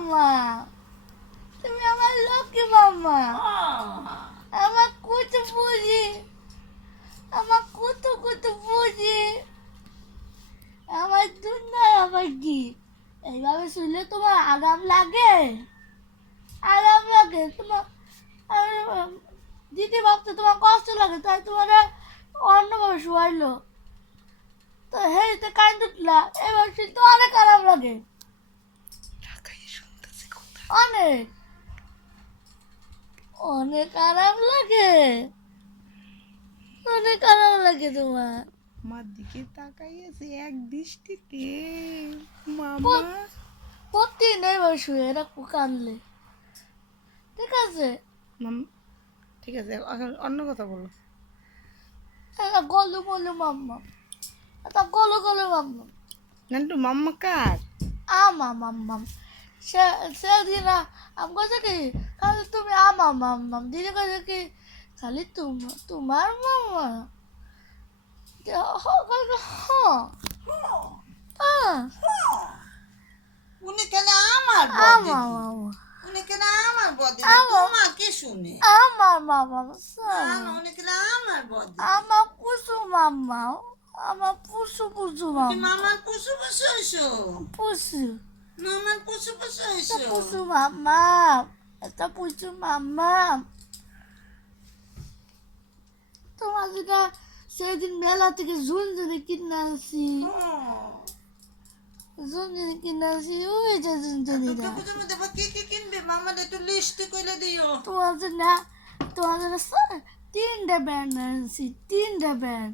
মাম্মা তুমি আমার লক্ষ্মী মাম্মা আমার কুতু বুঝি। আমার কুতু কুতু বুঝি। আমার দুনিয়া আমার কি? এইভাবে শুনলে তোমার আরাম লাগে? আরাম লাগে। তোমার দিদি ভাবতে তোমার কষ্ট লাগে, তাই তোমার অন্যভাবে শোয়াইলো। তো হেরিতে কারেন্ট উঠলা এবার শুনতে অনেক আরাম লাগে। অনেক অনেক আরাম লাগে অনেক আরাম লাগে তোমার। আমার দিকে তাকাইয়েছে এক দৃষ্টিতে। মামা। প্রতিদিন এবার শুয়ে রাখব কানলে ঠিক আছে? ঠিক আছে এখন অন্য কথা বলো। একটা গলু গলু মাম্মা একটা গলু গলু মাম্মা নান্টু মাম্মা কার? আমা মাম্মাম সে সেদিন আমি কাছে কি খালি তুমি আমা মাম্মাম দিদি কাছে কি খালি তোমার তোমার মাম্মা উনি কেন আমার আমা মামা উনি কেন আমার বদে আমার। তোমাকে শুনে? আমার মামা আমার উনি কেন আমার বদে আমার পুষু মাম্মা আমার পুষু তুমি মাম্মা মামার পুষু পুষু হইছো এটা সেদিন মেলা থেকে ঝুনঝুনি কিনে আনছি ঝুনঝুনি কিনে আনছি ওই যে মধ্যে কি কি কিনবে মামার একটু লিস্ট কইলে দিও তোমার জন্য তোমার জন্য তিনটা ব্যান্ড আনছি তিনটা ব্যান্ড